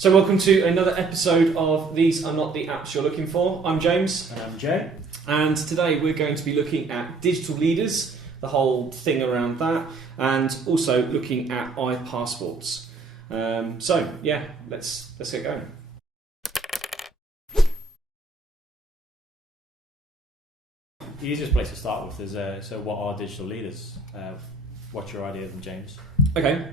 So welcome to another episode of These Are Not the Apps You're Looking For. I'm James. And I'm Jay. And today we're going to be looking at digital leaders, the whole thing around that, and also looking at iPassports. Let's get going. The easiest place to start with is, so what are digital leaders? What's your idea of them, James? Okay,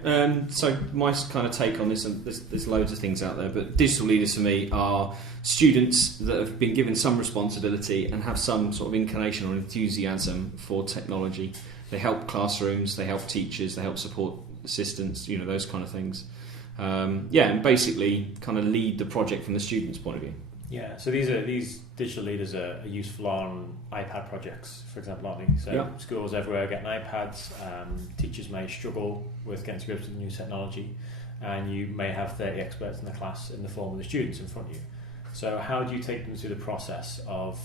so my kind of take on this, and there's loads of things out there, but digital leaders for me are students that have been given some responsibility and have some sort of inclination or enthusiasm for technology. They help classrooms, they help teachers, they help support assistants, those kind of things. And basically kind of lead the project from the student's point of view. Yeah, so these digital leaders are useful on iPad projects, for example, aren't they? So schools everywhere getting iPads. Teachers may struggle with getting to grips with new technology, and you may have 30 experts in the class in the form of the students in front of you. So how do you take them through the process of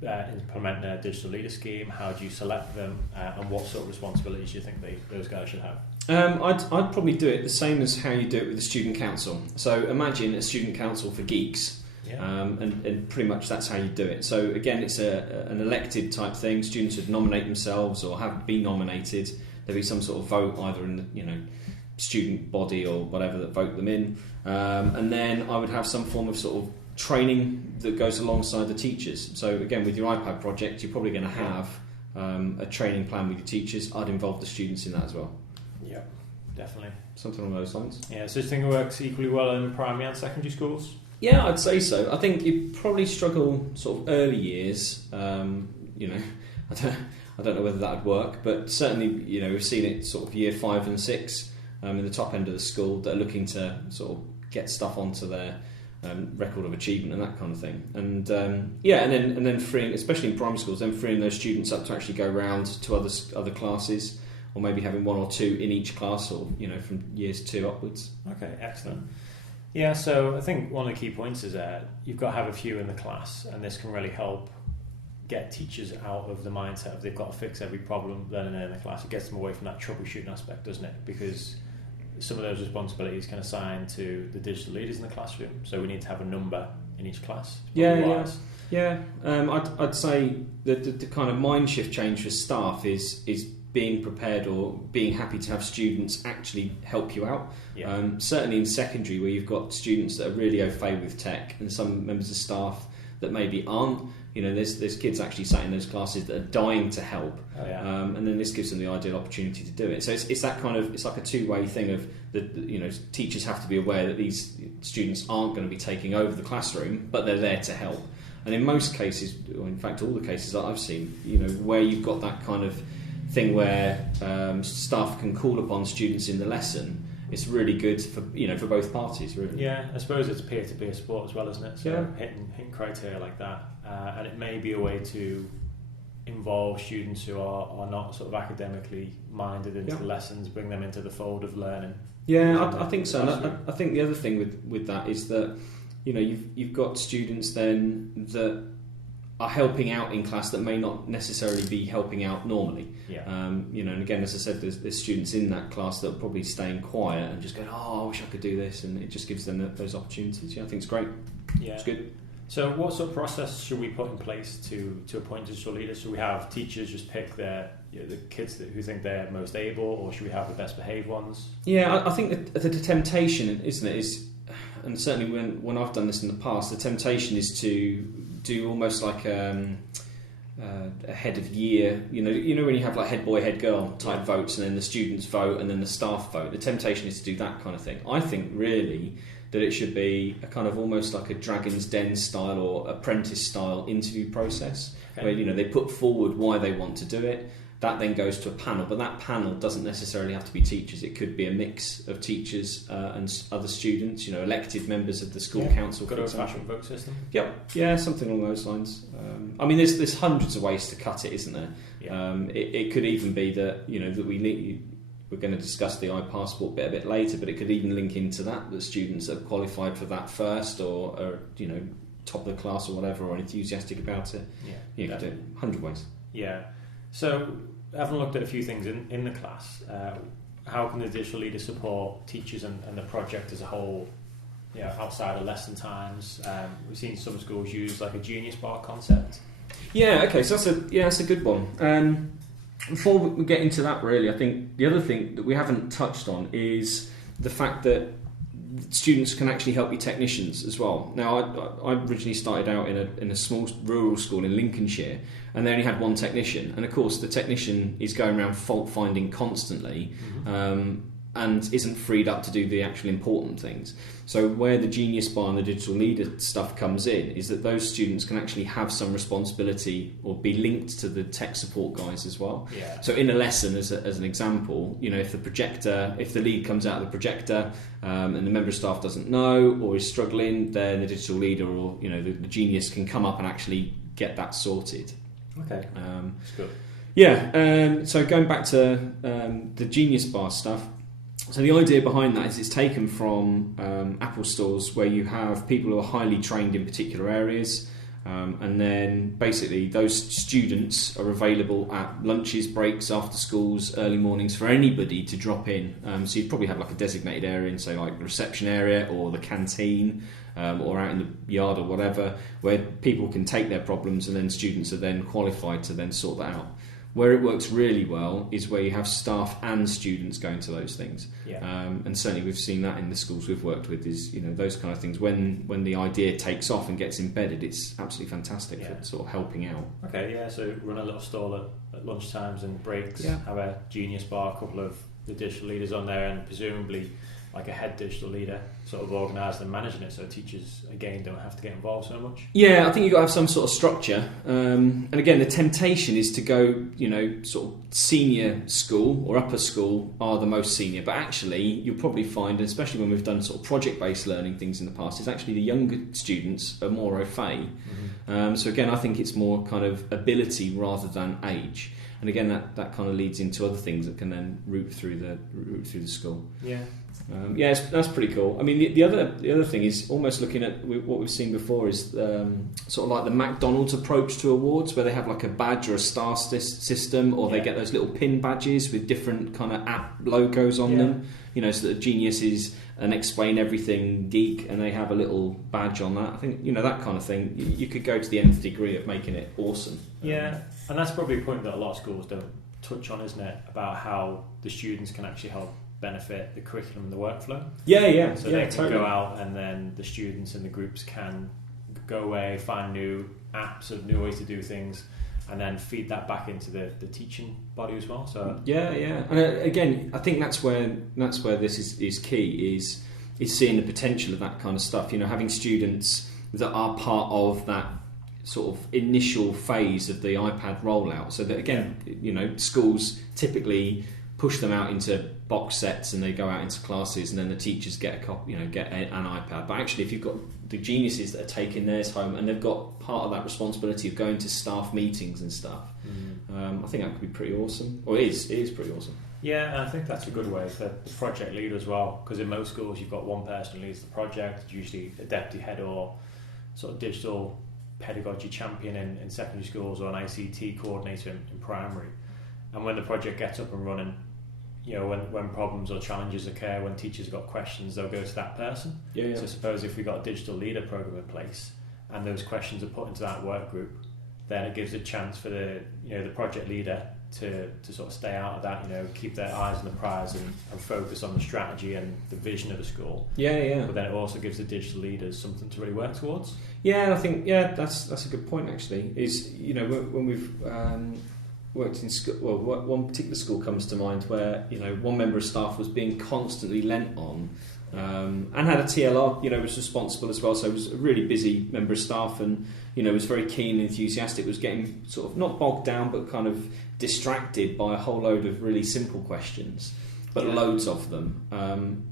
implementing a digital leader scheme? How do you select them, and what sort of responsibilities do you think those guys should have? I'd probably do it the same as how you do it with the student council. So imagine a student council for geeks, and pretty much that's how you do it. So again, it's an elected type thing. Students would nominate themselves or have been nominated. There'd be some sort of vote either in the student body or whatever that vote them in, and then I would have some form of sort of training that goes alongside the teachers. So again, with your iPad project, you're probably going to have a training plan with your teachers. I'd involve the students in that as well. Yeah, definitely. Something along those lines. Yeah, so do you think it works equally well in primary and secondary schools? Yeah, I'd say so. I think you probably struggle sort of early years. I don't know whether that would work, but certainly, we've seen it sort of year 5 and 6 in the top end of the school that are looking to sort of get stuff onto their record of achievement and that kind of thing. And and then freeing, especially in primary schools, then freeing those students up to actually go round to other classes, or maybe having 1 or 2 in each class, or from years 2 upwards. Okay, excellent. Yeah, so I think one of the key points is that you've got to have a few in the class, and this can really help get teachers out of the mindset of they've got to fix every problem then and there in the class. It gets them away from that troubleshooting aspect, doesn't it? Because some of those responsibilities can assign to the digital leaders in the classroom, so we need to have a number in each class. I'd say that the kind of mind shift change for staff is being prepared or being happy to have students actually help you out. Certainly in secondary, where you've got students that are really au fait with tech, and some members of staff that maybe aren't. There's kids actually sat in those classes that are dying to help, and then this gives them the ideal opportunity to do it. So it's that kind of, it's like a two-way thing of teachers have to be aware that these students aren't going to be taking over the classroom, but they're there to help. And in most cases, or in fact all the cases that I've seen, where you've got that kind of thing where staff can call upon students in the lesson, it's really good for both parties, really. Yeah, I suppose it's peer-to-peer sport as well, isn't it? So hitting criteria like that, and it may be a way to involve students who are not sort of academically minded into the lessons, bring them into the fold of learning. Yeah, I think so. And I think the other thing with that is that you've got students then that are helping out in class that may not necessarily be helping out normally. And again, as I said, there's students in that class that are probably staying quiet and just going, I wish I could do this, and it just gives them those opportunities. I think it's great. It's good. So what sort of process should we put in place to appoint digital leaders? Should we have teachers just pick the kids who think they're most able, or should we have the best behaved ones? Yeah, I think the temptation, isn't it, is, and certainly when I've done this in the past, the temptation is to do almost like a head of year, when you have like head boy, head girl type votes, and then the students vote and then the staff vote. The temptation is to do that kind of thing. I think really that it should be a kind of almost like a Dragon's Den style or apprentice style interview process, where they put forward why they want to do it. That then goes to a panel, but that panel doesn't necessarily have to be teachers. It could be a mix of teachers and other students, elected members of the school council. Got a fashion vote system? Yep. Yeah, something along those lines. There's hundreds of ways to cut it, isn't there? It could even be that, that we're going to discuss the iPassport bit a bit later, but it could even link into that students that have qualified for that first or are, top of the class or whatever, or enthusiastic about it. You could do it 100 ways. Yeah. So, having looked at a few things in the class, how can the digital leader support teachers and the project as a whole, outside of lesson times? We've seen some schools use like a Genius Bar concept. Yeah, okay, so that's a good one. Before we get into that, really, I think the other thing that we haven't touched on is the fact that students can actually help be technicians as well. Now, I originally started out in a small rural school in Lincolnshire, and they only had one technician. And of course, the technician is going around fault finding constantly, and isn't freed up to do the actual important things. So where the Genius Bar and the digital leader stuff comes in is that those students can actually have some responsibility or be linked to the tech support guys as well. Yeah. So in a lesson, as an example, if the lead comes out of the projector and the member of staff doesn't know or is struggling, then the digital leader or the genius can come up and actually get that sorted. Okay, that's good. Yeah, so going back to the Genius Bar stuff, so the idea behind that is it's taken from Apple stores where you have people who are highly trained in particular areas, and then basically those students are available at lunches, breaks, after schools, early mornings for anybody to drop in. So you'd probably have like a designated area in, say, like the reception area or the canteen, or out in the yard or whatever, where people can take their problems and then students are then qualified to then sort that out. Where it works really well is where you have staff and students going to those things. Yeah. And certainly we've seen that in the schools we've worked with is, those kind of things. When the idea takes off and gets embedded, it's absolutely fantastic for sort of helping out. Okay, yeah, so run a little stall at lunchtimes and breaks, have a Genius Bar, a couple of the digital leaders on there, and presumably like a head digital leader sort of organised and managing it, so teachers again don't have to get involved so much. Yeah, I think you've got to have some sort of structure, and again the temptation is to go sort of senior school or upper school are the most senior, but actually you'll probably find, especially when we've done sort of project based learning things in the past, is actually the younger students are more au fait. So again, I think it's more kind of ability rather than age. And again, that kind of leads into other things that can then route through the school. Yeah. That's pretty cool. I mean, the other thing is almost looking at what we've seen before is sort of like the McDonald's approach to awards, where they have like a badge or a star system, or they get those little pin badges with different kind of app logos on them. So that a genius is an explain everything geek, and they have a little badge on that. I think that kind of thing. You could go to the nth degree of making it awesome. Yeah, and that's probably a point that a lot of schools don't touch on, isn't it? About how the students can actually help benefit the curriculum and the workflow. So they can go out, and then the students and the groups can go away, find new apps of new ways to do things, and then feed that back into the teaching body as well. So and again, I think that's where this is key is seeing the potential of that kind of stuff. Having students that are part of that sort of initial phase of the iPad rollout, so that again, schools typically push them out into box sets and they go out into classes, and then the teachers get an iPad. But actually, if you've got the geniuses that are taking theirs home and they've got part of that responsibility of going to staff meetings and stuff, I think that could be pretty awesome. Or it is pretty awesome. Yeah, and I think that's a good way for the project leader as well, because in most schools you've got one person who leads the project, usually a deputy head or sort of digital pedagogy champion in secondary schools, or an ICT coordinator in primary. And when the project gets up and running, when problems or challenges occur, when teachers have got questions, they'll go to that person. So suppose if we've got a digital leader program in place and those questions are put into that work group, then it gives a chance for the project leader to sort of stay out of that, keep their eyes on the prize and focus on the strategy and the vision of the school. But then it also gives the digital leaders something to really work towards. I think that's a good point actually. Is when we've worked in school, one particular school comes to mind where one member of staff was being constantly lent on, and had a TLR, was responsible as well. So it was a really busy member of staff, and was very keen and enthusiastic. Was getting sort of not bogged down, but kind of distracted by a whole load of really simple questions, but loads of them.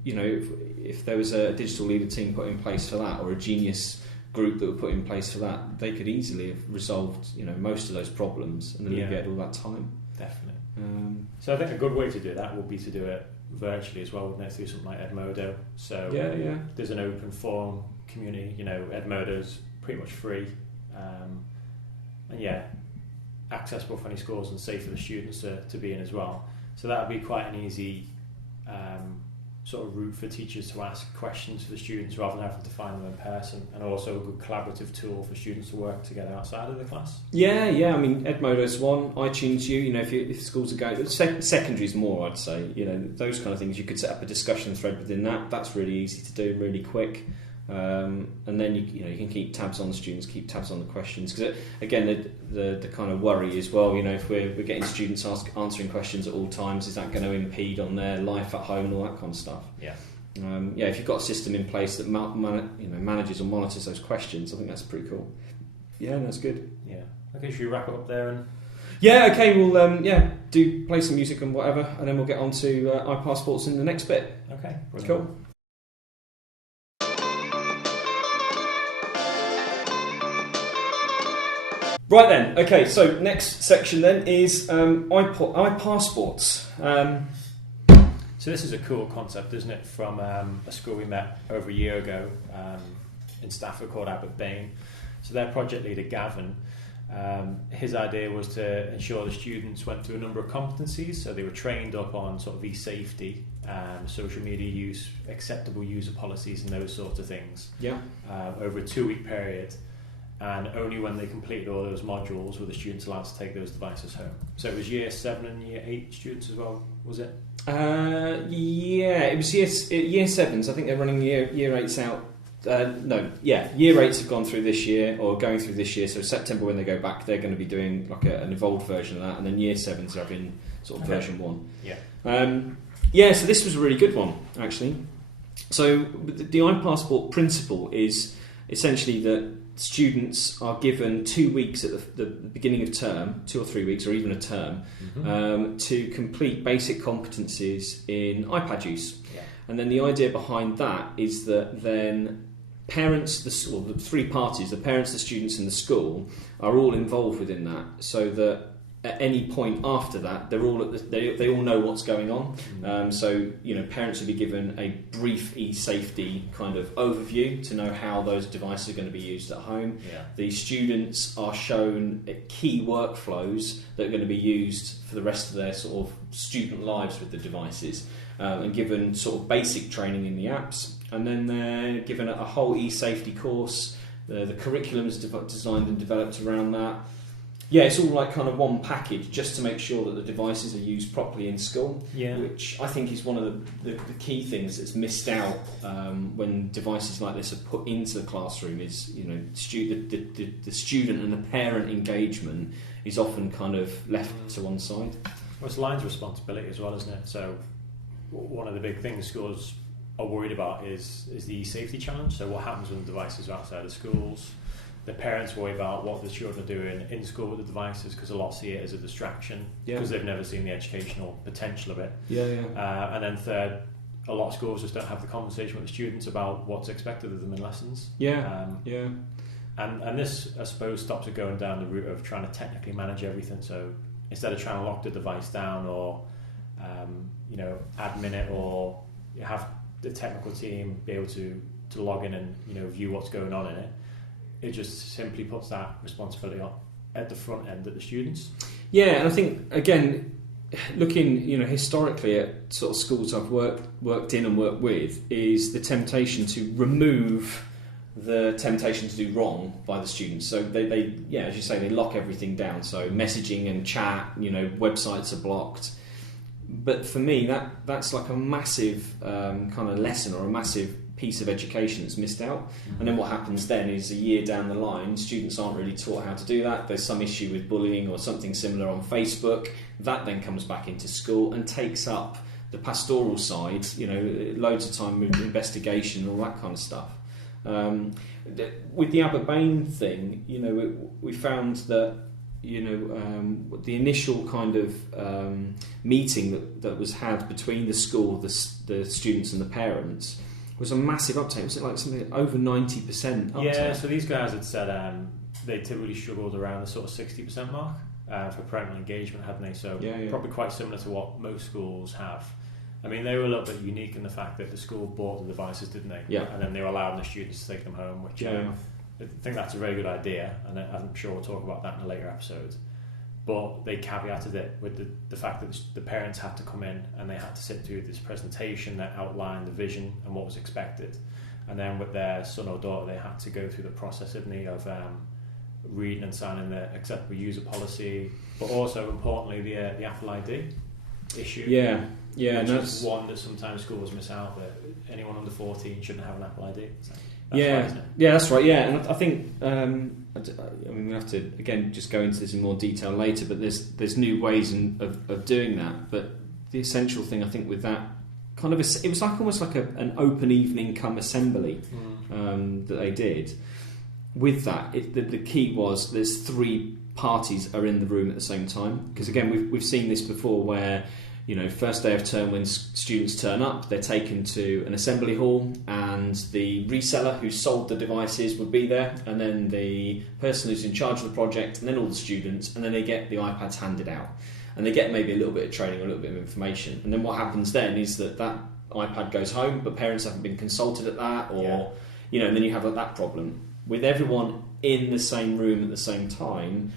If there was a digital leader team put in place for that, or a genius group that were put in place for that, they could easily have resolved most of those problems and alleviated all that time. Definitely. So I think a good way to do that would be to do it virtually as well, wouldn't it, through something like Edmodo. So there's an open forum community. Edmodo's pretty much free, and accessible for any schools and safe for the students to be in as well. So that would be quite an easy sort of route for teachers to ask questions for the students rather than having to find them in person, and also a good collaborative tool for students to work together outside of the class. Yeah. I mean, Edmodo's one, iTunes U. You know, if schools are going, secondary's more, I'd say. You know, those kind of things. You could set up a discussion thread within that. That's really easy to do, really quick. And then you can keep tabs on the students, keep tabs on the questions, because again the kind of worry is, well, you know, if we're getting students answering questions at all times, is that going to impede on their life at home and all that kind of stuff? If you've got a system in place that manages or monitors those questions, I think that's pretty cool. That's good. Okay, should we wrap it up there? Okay, we'll do play some music and whatever, and then we'll get on to iPassports in the next bit. Okay, brilliant. Cool. Right then, okay, so next section then is iPassports. So this is a cool concept, isn't it, from a school we met over a year ago in Stafford called Abbott Bain. So their project leader, Gavin, his idea was to ensure the students went through a number of competencies, so they were trained up on sort of e-safety, social media use, acceptable user policies and those sorts of things over a 2-week period. And only when they completed all those modules were the students allowed to take those devices home. So it was year 7 and year 8 students as well, was it? It was year 7s. I think they're running year 8s out. Year 8s have gone through this year, or going through this year. So September when they go back, they're going to be doing like an evolved version of that, and then year 7s are in sort of version 1. So this was a really good one, actually. So the iPassport principle is essentially that students are given 2 weeks at the beginning of term, 2 or 3 weeks, or even a term, to complete basic competencies in iPad use. And then the idea behind that is that then parents, the 3 parties, the parents, the students and the school, are all involved within that, so that at any point after that, they're all they all know what's going on. So parents will be given a brief e-safety kind of overview to know how those devices are going to be used at home. The students are shown key workflows that are going to be used for the rest of their sort of student lives with the devices, and given sort of basic training in the apps. And then they're given a whole e-safety course. The curriculum is designed and developed around that. It's all like kind of one package, just to make sure that the devices are used properly in school, which I think is one of the key things that's missed out when devices like this are put into the classroom. Is the student and the parent engagement is often kind of left to one side. Well, it's line's responsibility as well, isn't it? So one of the big things schools are worried about is the safety challenge. So what happens when the devices are outside of schools? The parents worry about what the children are doing in school with the devices, because a lot see it as a distraction because they've never seen the educational potential of it. And then third, a lot of schools just don't have the conversation with the students about what's expected of them in lessons. And this, I suppose, stops it going down the route of trying to technically manage everything. So instead of trying to lock the device down or admin it, or have the technical team be able to log in and view what's going on in it, it just simply puts that responsibility on at the front end at the students. And I think, again, looking historically at sort of schools I've worked in and worked with, is the temptation to remove the temptation to do wrong by the students. So they as you say, they lock everything down. So messaging and chat, websites are blocked. But for me, that's like a massive kind of lesson, or a massive piece of education that's missed out. And then what happens then is, a year down the line, students aren't really taught how to do that. There's some issue with bullying or something similar on Facebook. That then comes back into school and takes up the pastoral side, loads of time with investigation and all that kind of stuff. With the Abbott Bain thing, we found that the initial kind of meeting that was had between the school, the students and the parents, was a massive uptake. Was it like something over 90% uptake? So these guys had said they typically struggled around the sort of 60% mark for parental engagement, hadn't they? So probably quite similar to what most schools have. I mean, they were a little bit unique in the fact that the school bought the devices, didn't they? And then they were allowing the students to take them home, which I think that's a very good idea, and I'm sure we'll talk about that in a later episode. but they caveated it with the fact that the parents had to come in and they had to sit through this presentation that outlined the vision and what was expected. And then with their son or daughter, they had to go through the process, didn't they, of reading and signing the acceptable user policy, but also importantly the Apple ID issue. Yeah, which is one that sometimes schools miss out, that anyone under 14 shouldn't have an Apple ID. So that's right. Yeah, and I think I mean we have to again just go into this in more detail later, but there's new ways of doing that. But the essential thing I think with that kind of it was like almost like an open evening come assembly that they did. With that, the key was there's 3 parties are in the room at the same time, because again we've seen this before where, you know, first day of term when students turn up, they're taken to an assembly hall and the reseller who sold the devices would be there, and then the person who's in charge of the project, and then all the students, and then they get the iPads handed out and they get maybe a little bit of training or a little bit of information, and then what happens then is that iPad goes home but parents haven't been consulted at that, or you know, and then you have that problem. With everyone in the same room at the same time,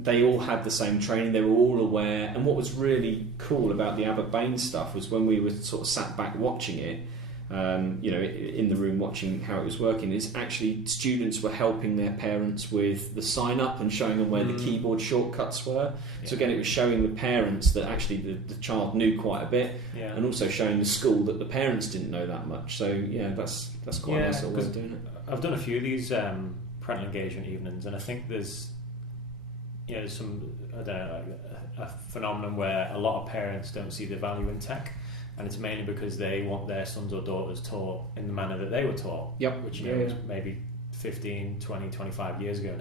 they all had the same training, they were all aware, and what was really cool about the Abbott Bain stuff was when we were sort of sat back watching it, you know, in the room watching how it was working, is actually students were helping their parents with the sign up and showing them where the keyboard shortcuts were. So again, it was showing the parents that actually the child knew quite a bit, and also showing the school that the parents didn't know that much. So yeah, that's quite a nice way of doing it. I've done a few of these parental engagement evenings, and I think there's some, I don't know, a phenomenon where a lot of parents don't see the value in tech, and it's mainly because they want their sons or daughters taught in the manner that they were taught, which was maybe 15, 20, 25 years ago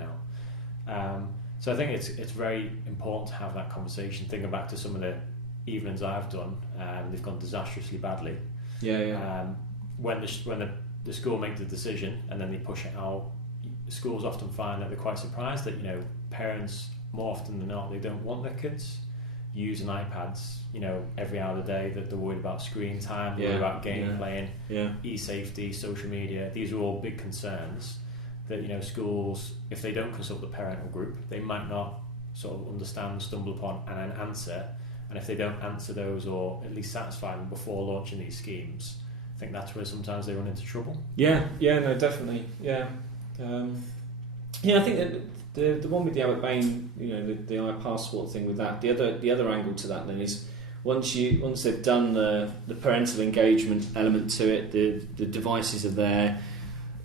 now. So I think it's very important to have that conversation. Thinking back to some of the evenings I've done, they've gone disastrously badly. When the school make the decision and then they push it out, schools often find that they're quite surprised that, you know, parents more often than not, they don't want their kids using iPads, you know, every hour of the day, that they're worried about screen time, worried about game playing, e-safety, social media. These are all big concerns that, you know, schools, if they don't consult the parental group, they might not sort of understand, stumble upon and an answer. And if they don't answer those or at least satisfy them before launching these schemes, I think that's where sometimes they run into trouble. No, definitely. I think that the one with the Abbott Bain, you know, the iPassport thing with that, the other angle to that then is once they've done the parental engagement element to it, the devices are there.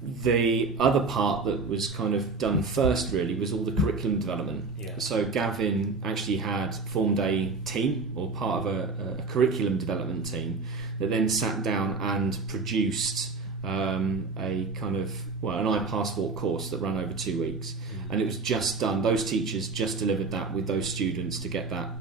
The other part that was kind of done first really was all the curriculum development. So Gavin actually had formed a team, or part of a curriculum development team, that then sat down and produced a kind of an iPassport course that ran over 2 weeks, and it was just done. Those teachers just delivered that with those students to get that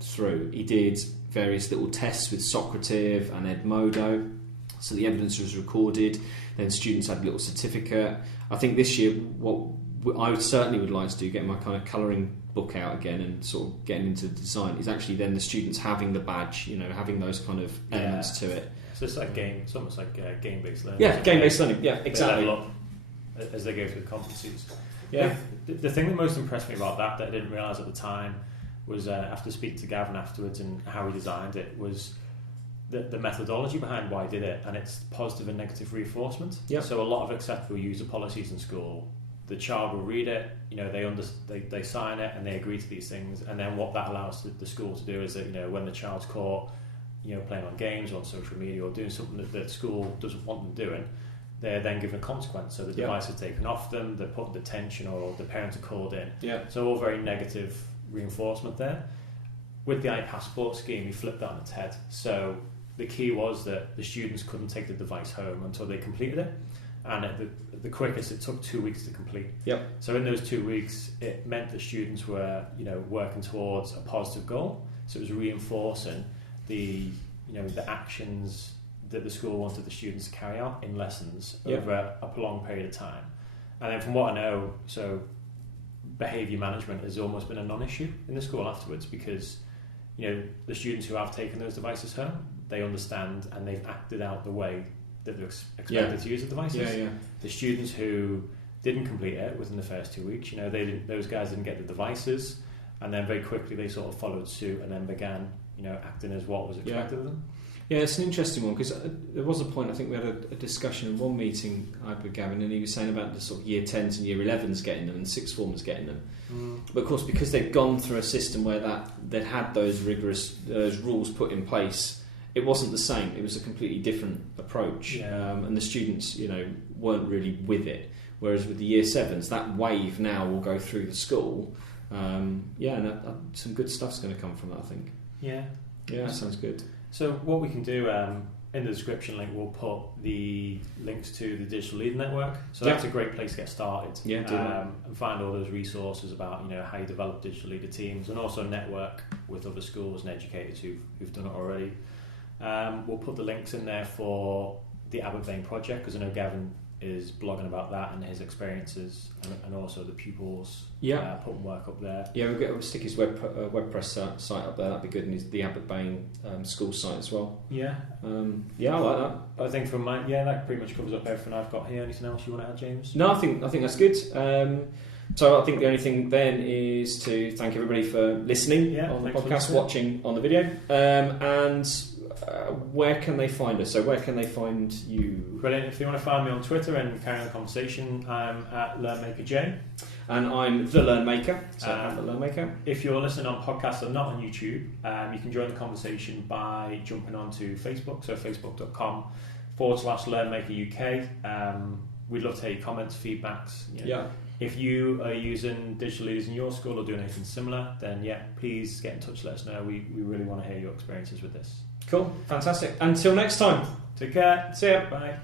through. He did various little tests with Socrative and Edmodo, so the evidence was recorded. Then students had a little certificate. I think this year, what I certainly would like to do, get my kind of colouring book out again and sort of getting into the design, is actually then the students having the badge, you know, having those kind of elements to it. So it's like it's almost like game-based learning. Yeah, game-based learning. Yeah, exactly. They level up as they go through the competencies. Yeah. The thing that most impressed me about that I didn't realise at the time was, after speaking to Gavin afterwards and how he designed it, was the methodology behind why he did it, and it's positive and negative reinforcement. So a lot of acceptable user policies in school, the child will read it, you know, they sign it and they agree to these things, and then what that allows the school to do is that, you know, when the child's caught, you know, playing on games or on social media or doing something that school doesn't want them doing, they're then given a consequence. So the device is taken off them, they're put in detention, or the parents are called in. So all very negative reinforcement there. With the iPassport scheme, we flipped that on its head. So the key was that the students couldn't take the device home until they completed it, and at the quickest it took 2 weeks to complete. So in those 2 weeks, it meant that students were, you know, working towards a positive goal. So it was reinforcing the actions that the school wanted the students to carry out in lessons over a prolonged period of time. And then from what I know, so behaviour management has almost been a non-issue in the school afterwards, because, you know, the students who have taken those devices home, they understand and they've acted out the way that they're expected to use the devices. The students who didn't complete it within the first 2 weeks, you know, those guys didn't get the devices, and then very quickly they sort of followed suit and then began, acting as what was expected of them. Yeah, it's an interesting one because there was a point, I think we had a discussion in one meeting I had with Gavin, and he was saying about the sort of year 10s and year 11s getting them and sixth formers getting them. But of course, because they've gone through a system where they'd had those rigorous rules put in place, it wasn't the same. It was a completely different approach, and the students, weren't really with it. Whereas with the year 7s, that wave now will go through the school. And some good stuff's going to come from that, I think. Yeah, that sounds good. So what we can do, in the description link, we'll put the links to the Digital Leader Network. So that's a great place to get started. Yeah, and find all those resources about how you develop digital leader teams, and also network with other schools and educators who've done it already. We'll put the links in there for the Abbott Vane project, because I know Gavin is blogging about that and his experiences, and also the pupils putting work up there. Yeah, we'll stick his WordPress site up there. That'd be good, and the Abbott Vane school site as well. Yeah, I like that. But I think from mine, that pretty much covers up everything I've got here. Anything else you want to add, James? No, I think that's good. So I think the only thing then is to thank everybody for listening on the podcast, watching on the video, and where can they find us? So where can they find you? Brilliant. If they want to find me on Twitter and carry on the conversation, I'm at LearnMakerJ. And I'm The LearnMaker. So I'm The LearnMaker. If you're listening on podcasts and not on YouTube, you can join the conversation by jumping onto Facebook, so facebook.com/LearnMakerUK. We'd love to hear your comments, feedbacks. If you are using digital leaders in your school or doing anything similar, then please get in touch, let us know. We really want to hear your experiences with this. Cool, fantastic. Until next time. Take care. See ya. Bye.